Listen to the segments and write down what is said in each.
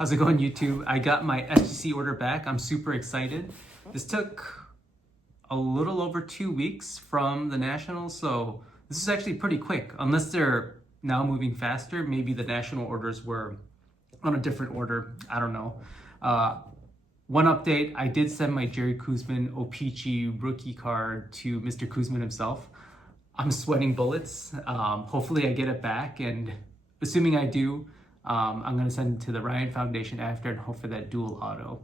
How's it going, YouTube? I got my SGC order back. I'm super excited. This took a little over 2 weeks from the Nationals, so this is actually pretty quick. Unless they're now moving faster, maybe the National orders were on a different order. I don't know. One update, I did send my Jerry Koosman O-Pee-Chee rookie card to Mr. Koosman himself. I'm sweating bullets. Hopefully I get it back, and assuming I do, I'm gonna send it to the Ryan Foundation after and hope for that dual auto.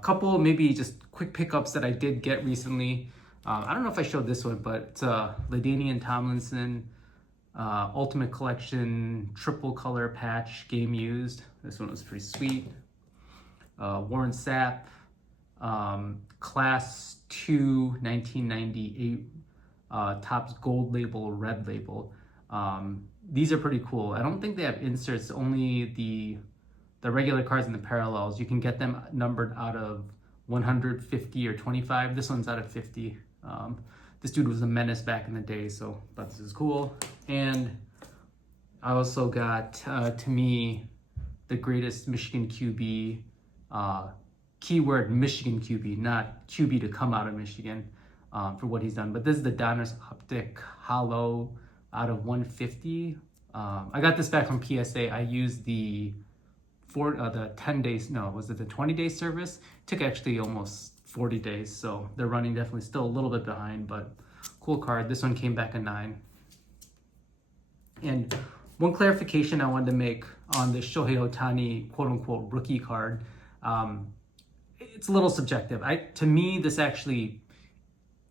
Couple maybe just quick pickups that I did get recently. I don't know if I showed this one, but it's LaDainian Tomlinson Ultimate Collection triple color patch game used. This one was pretty sweet. Warren Sapp, Class 2 1998 Topps gold label, red label. These are pretty cool. I don't think they have inserts, only the regular cards and the parallels. You can get them numbered out of 150 or 25. This one's out of 50. This dude was a menace back in the day, so I thought this is cool. And I also got, to me, the greatest Michigan QB, keyword Michigan QB, not QB to come out of Michigan, for what he's done. But this is the Donruss Optic Hollow out of 150. I got this back from PSA. I used the 10 days, no, was it the 20-day service? It took actually almost 40 days, so they're running definitely still a little bit behind, but cool card. This one came back a 9. And one clarification I wanted to make on the Shohei Ohtani quote-unquote rookie card, it's a little subjective. To me, this actually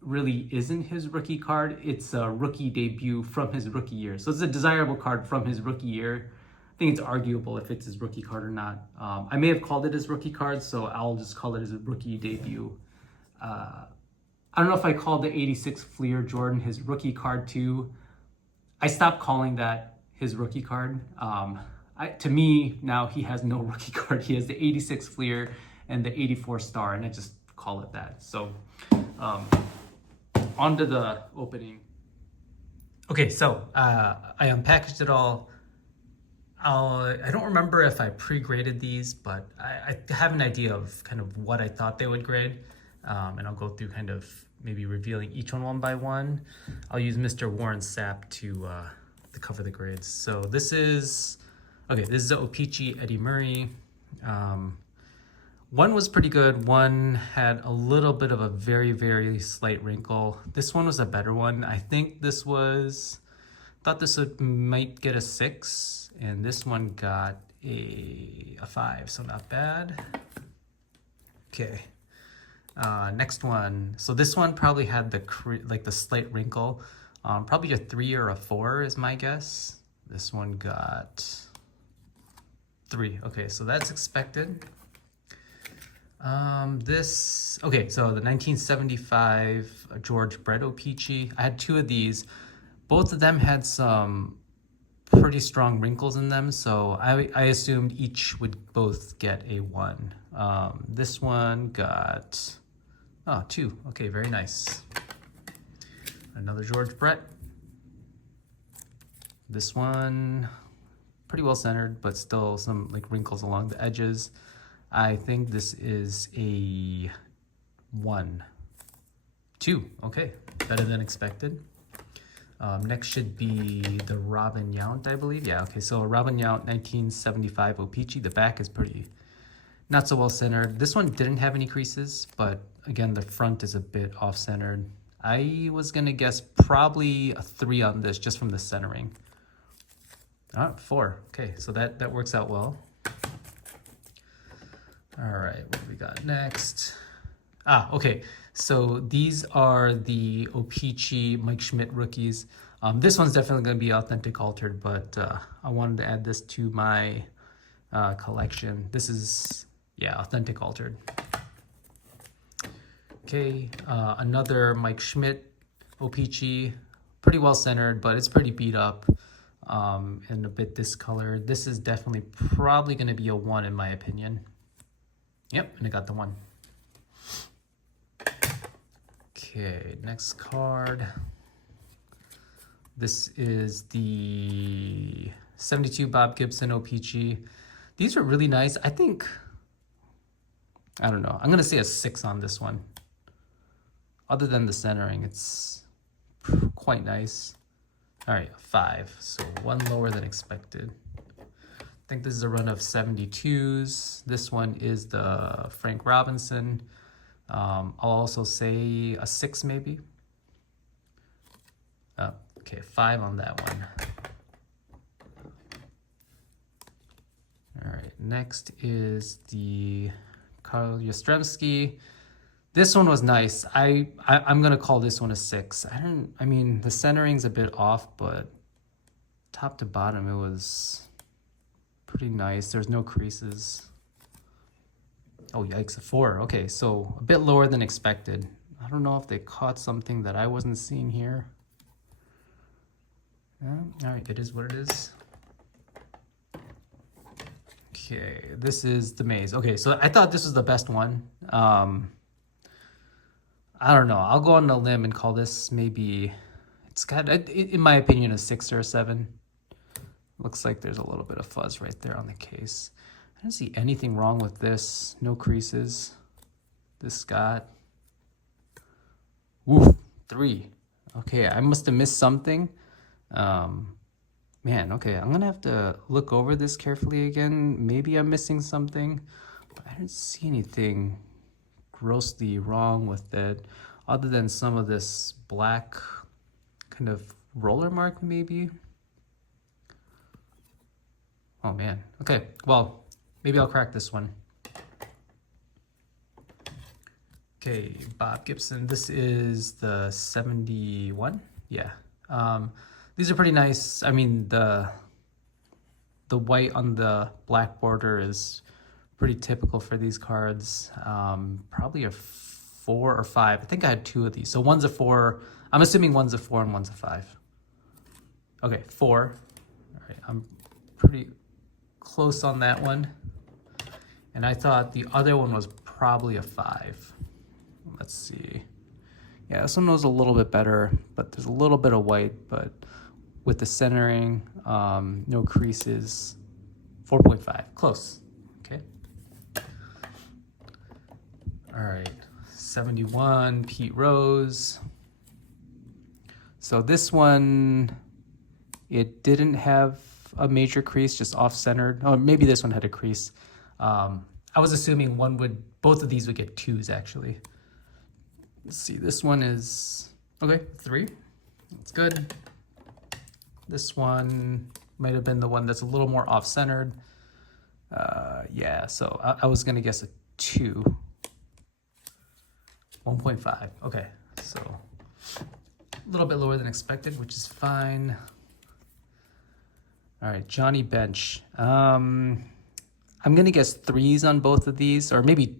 really isn't his rookie card. It's a rookie debut from his rookie year. So it's a desirable card from his rookie year. I think it's arguable if it's his rookie card or not. I may have called it his rookie card, so I'll just call it his rookie debut. I don't know if I called the 86 Fleer Jordan his rookie card too. I stopped calling that his rookie card. To me, now he has no rookie card. He has the 86 Fleer and the 84 Star, and I just call it that. So, on to the opening. Okay, so I unpackaged it all. I don't remember if I pre-graded these, but I have an idea of kind of what I thought they would grade. And I'll go through kind of maybe revealing each one by one. I'll use Mr. Warren Sapp to cover the grades. So this is the O-Pee-Chee Eddie Murray. One was pretty good. One had a little bit of a very, very slight wrinkle. This one was a better one. I think this thought this might get a 6, and this one got a 5, so not bad. Okay, next one. So this one probably had the slight wrinkle. Probably a 3 or a 4 is my guess. This one got 3. Okay, so that's expected. So the 1975 George Brett O-Pee-Chee. I had 2 of these. Both of them had some pretty strong wrinkles in them, so I assumed each would both get a 1. This one got 2. Okay, very nice. Another George Brett. This one pretty well centered, but still some wrinkles along the edges. I think this is a 1. 2, okay, better than expected. Next should be the Robin Yount, I believe. Yeah, okay, so Robin Yount 1975 O-Pee-Chee. The back is pretty not so well centered. This one didn't have any creases, but again, the front is a bit off centered. I was gonna guess probably a 3 on this just from the centering. 4, okay, so that works out well. All right, what do we got next? Okay, so these are the O-Pee-Chee Mike Schmidt rookies. This one's definitely going to be authentic altered, but I wanted to add this to my collection. This is, authentic altered. Okay, another Mike Schmidt O-Pee-Chee. Pretty well centered, but it's pretty beat up and a bit discolored. This is definitely probably going to be a 1 in my opinion. Yep, and I got the 1. Okay, next card. This is the 72 Bob Gibson O-Pee-Chee. These are really nice. I think, I don't know. I'm going to say a 6 on this one. Other than the centering, it's quite nice. All right, 5. So one lower than expected. I think this is a run of 72s. This one is the Frank Robinson. I'll also say a 6 maybe. Okay, 5 on that one. All right, next is the Karl Jastrzębski. This one was nice. I'm gonna call this one a 6. I mean, the centering's a bit off, but top to bottom, it was pretty nice. There's no creases. Oh, yikes, a 4. Okay, so a bit lower than expected. I don't know if they caught something that I wasn't seeing here. All right, it is what it is. Okay, this is the maze. Okay, so I thought this was the best one. I don't know. I'll go on a limb and call this maybe, it's got, in my opinion, a 6 or a 7. Looks like there's a little bit of fuzz right there on the case. I don't see anything wrong with this. No creases. This got, oof, 3. Okay, I must have missed something. Man, okay, I'm gonna have to look over this carefully again. Maybe I'm missing something, but I didn't see anything grossly wrong with it, other than some of this black kind of roller mark maybe. Oh man, okay, well, maybe I'll crack this one. Okay, Bob Gibson, this is the 71, yeah. These are pretty nice. I mean, the white on the black border is pretty typical for these cards. Probably a 4 or 5. I think I had 2 of these. So one's a 4. I'm assuming one's a 4 and one's a 5. Okay, 4. All right, I'm pretty close on that one. And I thought the other one was probably a 5. Let's see. Yeah, this one was a little bit better, but there's a little bit of white, but with the centering, no creases, 4.5, close, okay. All right, 71, Pete Rose. So this one, it didn't have a major crease, just off-centered. Oh, maybe this one had a crease. I was assuming both of these would get 2s actually. Let's see, this one is, okay, 3, that's good. This one might have been the one that's a little more off-centered. Yeah, so I was gonna guess a 2. 1.5, okay, so a little bit lower than expected, which is fine. All right, Johnny Bench. I'm gonna guess 3s on both of these, or maybe,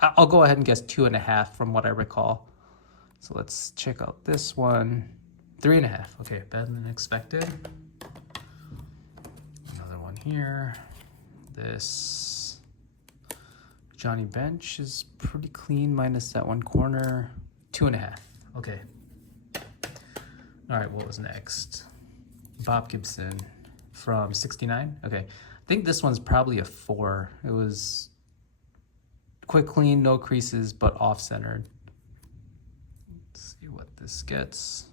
I'll go ahead and guess 2.5 from what I recall. So let's check out this one. 3.5, okay, better than expected. Another one here. This Johnny Bench is pretty clean, minus that one corner. 2.5, okay. All right, what was next? Bob Gibson from 69, okay. I think this one's probably a 4. It was quick clean, no creases, but off-centered. Let's see what this gets.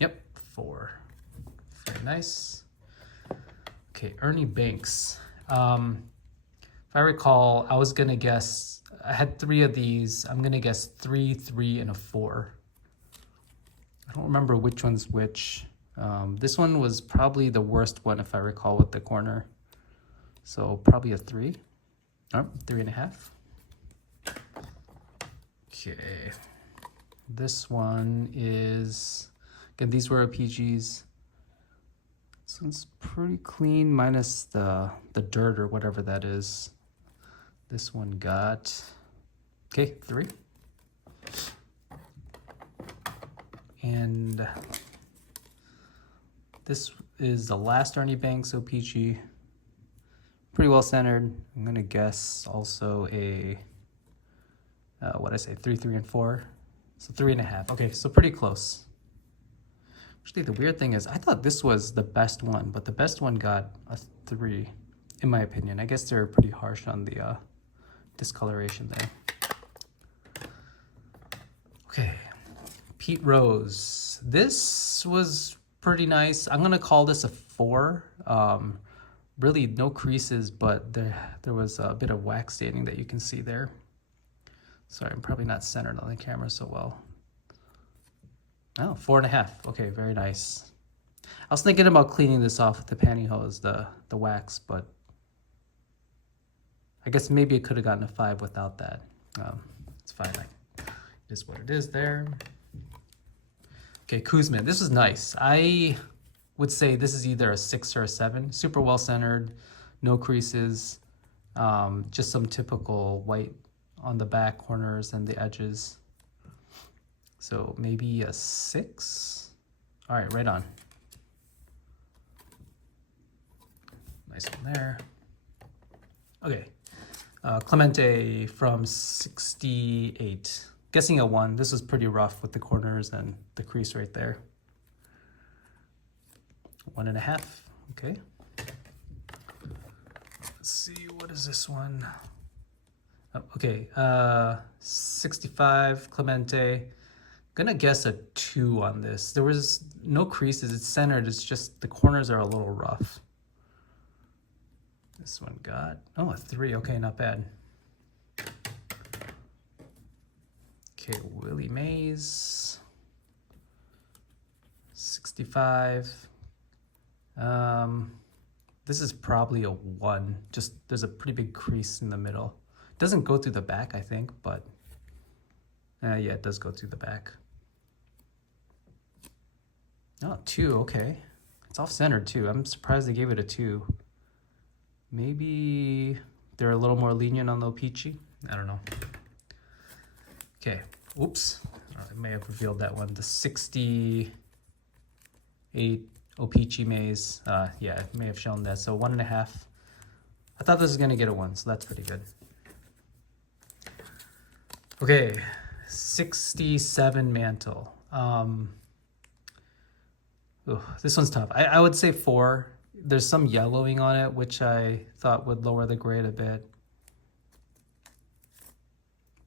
Yep, 4. Very nice. Okay, Ernie Banks. If I recall, I was gonna guess, I had 3 of these. I'm gonna guess 3, 3, and a 4. I don't remember which one's which. This one was probably the worst one if I recall with the corner. So probably a 3. Oh, 3.5. Okay. This one is, again, these were PGs. This one's pretty clean, minus the dirt or whatever that is. This one got, okay, 3. And this is the last Ernie Banks OPG. Pretty well centered. I'm gonna guess also a, what'd I say, 3, 3, and 4. So 3.5, okay, so pretty close. Actually, the weird thing is I thought this was the best one, but the best one got a 3. in my opinion. I guess they're pretty harsh on the discoloration there. Okay, Pete Rose. This was pretty nice. I'm gonna call this a 4. Really no creases, but there was a bit of wax staining that you can see there. Sorry, I'm probably not centered on the camera so well. Oh, 4.5. Okay, very nice. I was thinking about cleaning this off with the pantyhose, the wax, but I guess maybe it could have gotten a 5 without that. It's fine. It is what it is there. Okay, Kuzmin. This is nice. I would say this is either a 6 or a 7. Super well centered, no creases, just some typical white on the back corners and the edges. So maybe a 6. All right, right on. Nice one there. Okay, Clemente from 68. Guessing a 1. This was pretty rough with the corners and the crease right there. 1.5. Okay. Let's see, what is this one? Oh, okay, 65 Clemente. Gonna guess a 2 on this. There was no creases. It's centered. It's just the corners are a little rough. This one got a 3. Okay, not bad. Okay, Willie Mays. 65. This is probably a 1. Just there's a pretty big crease in the middle. Doesn't go through the back, I think, but yeah, it does go through the back. Oh, 2. Okay, it's off-centered too. I'm surprised they gave it a 2. Maybe they're a little more lenient on the O-Pee-Chee. I don't know. Okay, oops. I may have revealed that one. The 68 O-Pee-Chee Maze. Yeah, I may have shown that. So 1.5. I thought this was gonna get a 1, so that's pretty good. Okay, 67 Mantle. This one's tough. I would say 4. There's some yellowing on it, which I thought would lower the grade a bit.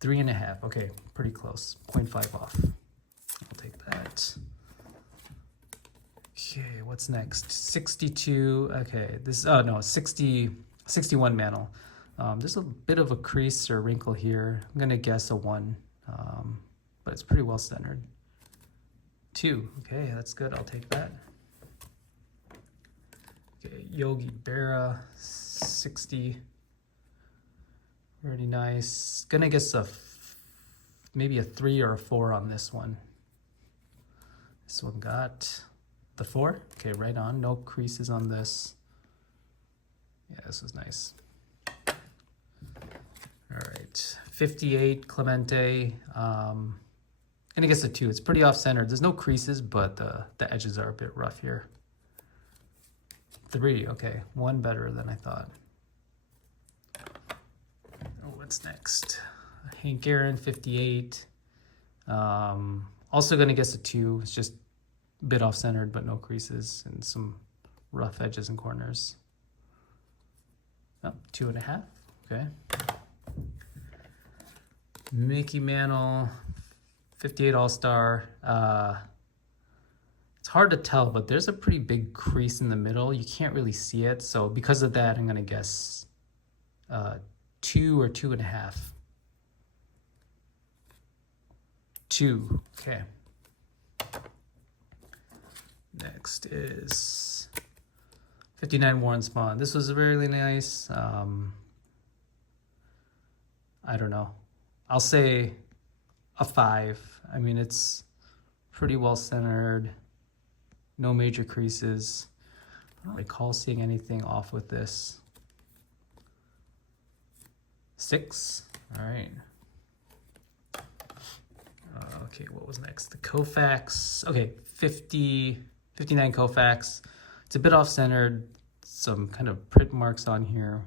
3.5. Okay, pretty close. 0.5 off. I'll take that. Okay, what's next? 62. Okay, this. Oh no, 61 Mantle. There's a bit of a crease or wrinkle here. I'm gonna guess a 1, but it's pretty well centered. 2. Okay, that's good. I'll take that. Okay, Yogi Berra, 60. Pretty nice. Gonna guess maybe a 3 or a 4 on this one. This one got the 4. Okay, right on. No creases on this. Yeah, this was nice. All right, 58 Clemente. And I guess a 2. It's pretty off-centered. There's no creases, but the edges are a bit rough here. 3. Okay, 1 better than I thought. Oh, what's next? Hank Aaron, 58. Also gonna guess a 2. It's just a bit off-centered, but no creases and some rough edges and corners. Oh, 2.5. Okay. Mickey Mantle, 58 All-Star. It's hard to tell, but there's a pretty big crease in the middle. You can't really see it. So because of that, I'm gonna guess 2 or 2.5. 2. Okay. Next is 59 Warren Spahn. This was really nice. I don't know. I'll say a 5. I mean, it's pretty well centered. No major creases. I don't recall seeing anything off with this. 6. All right. Okay, what was next? The Koufax. Okay, 59 Koufax. It's a bit off-centered. Some kind of print marks on here.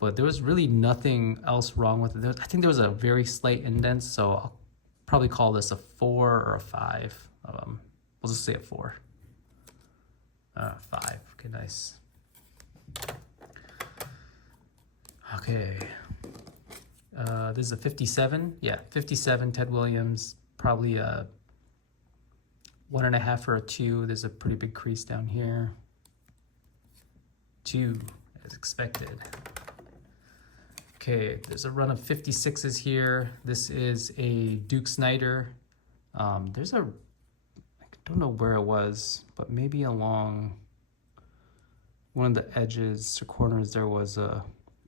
But there was really nothing else wrong with it. I think there was a very slight indent, so I'll probably call this a 4 or a 5. We'll just say a 4. 5. Okay, nice. Okay. This is a 57. Yeah, 57 Ted Williams. Probably a 1.5 or a 2. There's a pretty big crease down here. 2, as expected. Okay, there's a run of 56s here. This is a Duke Snyder. I don't know where it was, but maybe along one of the edges or corners there was a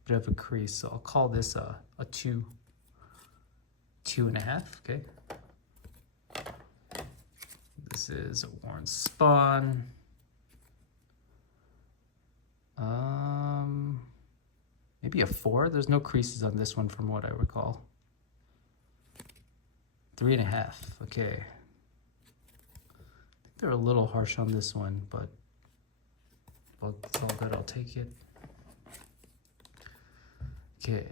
bit of a crease. So I'll call this a 2, 2.5. Okay. This is a Warren Spawn. Maybe a 4. There's no creases on this one from what I recall. 3.5. Okay. I think they're a little harsh on this one, but well, it's all good. I'll take it. Okay.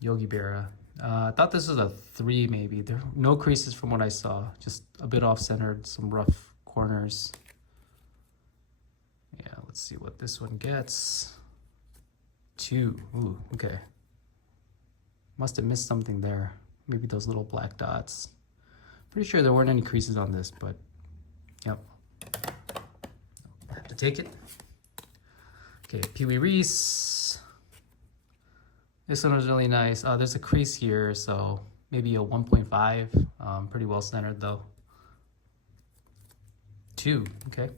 Yogi Berra. I thought this was a 3 maybe. There are no creases from what I saw. Just a bit off-centered, some rough corners. Yeah, let's see what this one gets. 2. Ooh, okay. Must have missed something there. Maybe those little black dots. Pretty sure there weren't any creases on this, but yep. I have to take it. Okay, Pee Wee Reese. This one was really nice. There's a crease here, so maybe a 1.5. Pretty well centered though. 2, okay.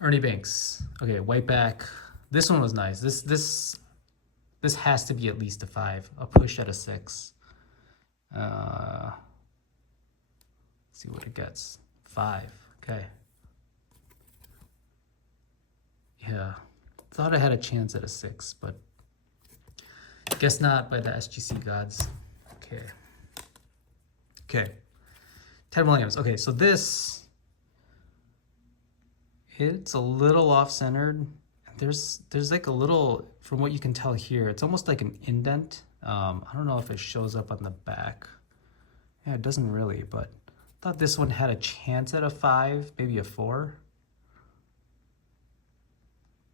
Ernie Banks. Okay, white back. This one was nice. This has to be at least a 5. A push at a 6. Let's see what it gets. 5. Okay. Yeah. Thought I had a chance at a 6, but guess not by the SGC gods. Okay. Okay. Ted Williams. Okay, so this, it's a little off-centered. There's like a little, from what you can tell here, it's almost like an indent. I don't know if it shows up on the back. Yeah, it doesn't really, but I thought this one had a chance at a 5, maybe a 4.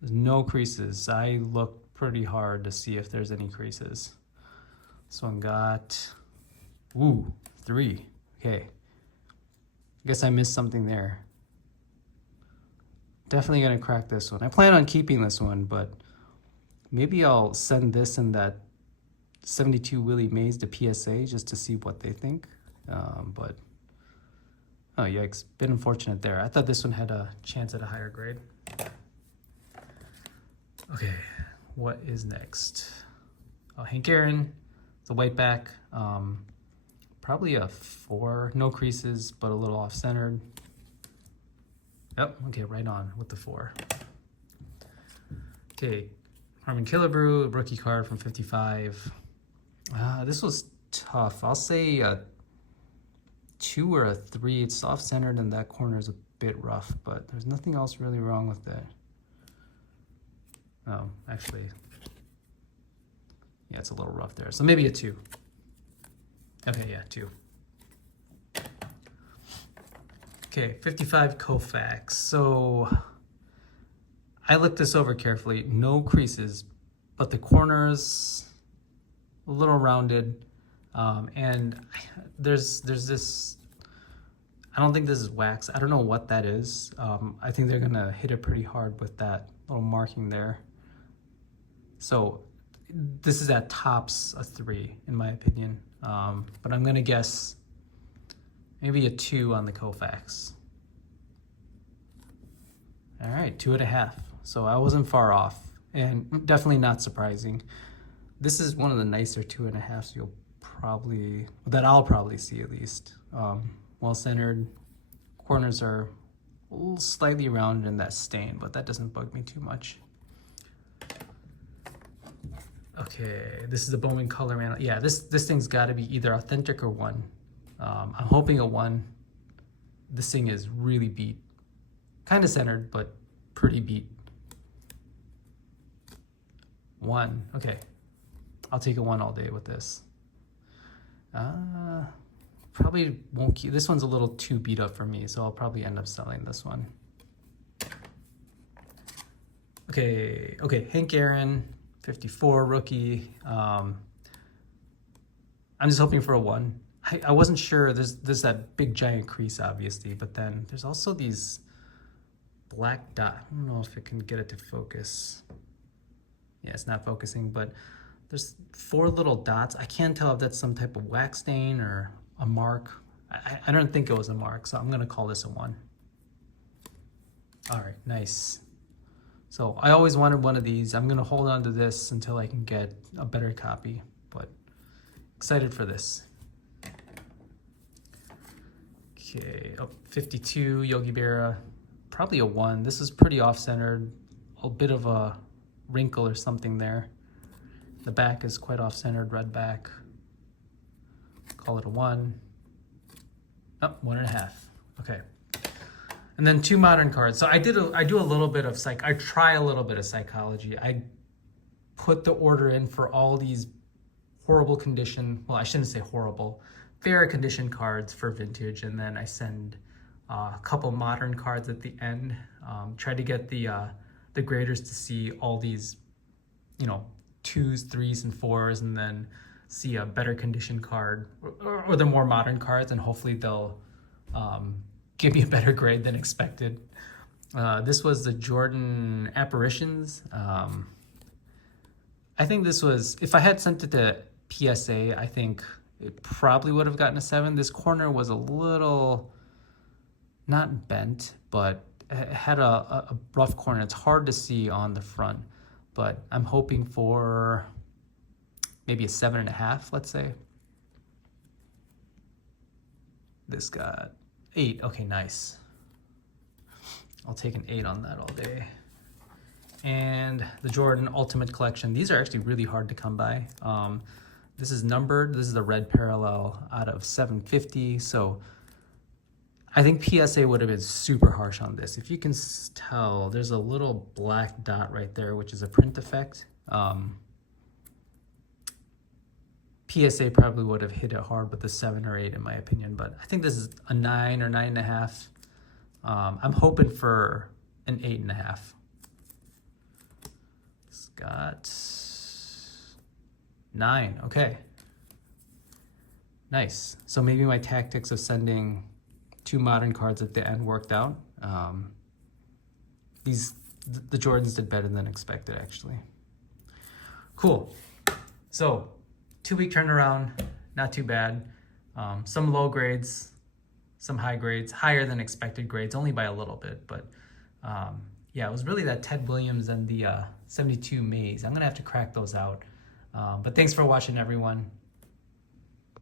There's no creases. I looked pretty hard to see if there's any creases. This one got, 3. Okay. I guess I missed something there. Definitely gonna crack this one. I plan on keeping this one, but maybe I'll send this and that 72 Willie Mays to PSA just to see what they think. But, oh yikes, bit unfortunate there. I thought this one had a chance at a higher grade. Okay, what is next? Oh, Hank Aaron, the white back. Probably a 4, no creases, but a little off-centered. Yep, okay, right on with the 4. Okay, Harmon Killebrew, rookie card from 55. This was tough. I'll say a 2 or a 3. It's off-centered and that corner is a bit rough, but there's nothing else really wrong with it. Oh, actually, yeah, it's a little rough there. So maybe a 2. Okay, yeah, 2. Okay, 55 Koufax. So I looked this over carefully. No creases, but the corners a little rounded. And there's this, I don't think this is wax. I don't know what that is. I think they're gonna hit it pretty hard with that little marking there. So this is at tops a 3 in my opinion. But I'm gonna guess maybe a 2 on the Koufax. All right, 2.5. So I wasn't far off, and definitely not surprising. This is one of the nicer 2.5s that I'll probably see at least. Well centered. Corners are a little slightly rounded in that stain, but that doesn't bug me too much. Okay, this is a Bowman color man. Yeah, this thing's got to be either authentic or 1. I'm hoping a 1. This thing is really beat. Kind of centered, but pretty beat. 1. Okay, I'll take a 1 all day with this. Probably won't keep. This one's a little too beat up for me, so I'll probably end up selling this one. Okay, Hank Aaron, 54 rookie. I'm just hoping for a 1. I wasn't sure. There's that big giant crease, obviously, but then there's also these black dot. I don't know if it can get it to focus. Yeah, it's not focusing, but there's 4 little dots. I can't tell if that's some type of wax stain or a mark. I don't think it was a mark, so I'm gonna call this a 1. All right, nice. So I always wanted one of these. I'm gonna hold on to this until I can get a better copy, but excited for this. Okay, 52 Yogi Berra, probably a 1. This is pretty off-centered, a bit of a wrinkle or something there. The back is quite off-centered, red back. Call it a 1. Oh, 1.5. Okay. And then 2 modern cards. So I do a little bit of I try a little bit of psychology. I put the order in for all these horrible condition, well, I shouldn't say horrible, fair condition cards for vintage, and then I send a couple modern cards at the end. Try to get the graders to see all these, 2s, 3s, and 4s, and then see a better condition card or the more modern cards, and hopefully they'll give me a better grade than expected. This was the Jordan Apparitions. I think this was, if I had sent it to PSA, I think it probably would have gotten a 7. This corner was a little, not bent, but it had a rough corner. It's hard to see on the front, but I'm hoping for maybe a 7.5, let's say. This got 8. Okay, nice. I'll take an 8 on that all day. And the Jordan Ultimate Collection. These are actually really hard to come by. This is numbered. This is the red parallel out of 750. So I think PSA would have been super harsh on this. If you can tell, there's a little black dot right there, which is a print effect. PSA probably would have hit it hard with a 7 or 8 in my opinion, but I think this is a 9 or 9.5. I'm hoping for an 8.5. It's got 9, okay. Nice. So maybe my tactics of sending 2 modern cards at the end worked out. The Jordans did better than expected, actually. Cool. So 2-week turnaround, not too bad. Some low grades, some high grades, higher than expected grades, only by a little bit. But yeah, it was really that Ted Williams and the 72 Mays. I'm gonna have to crack those out. But thanks for watching, everyone.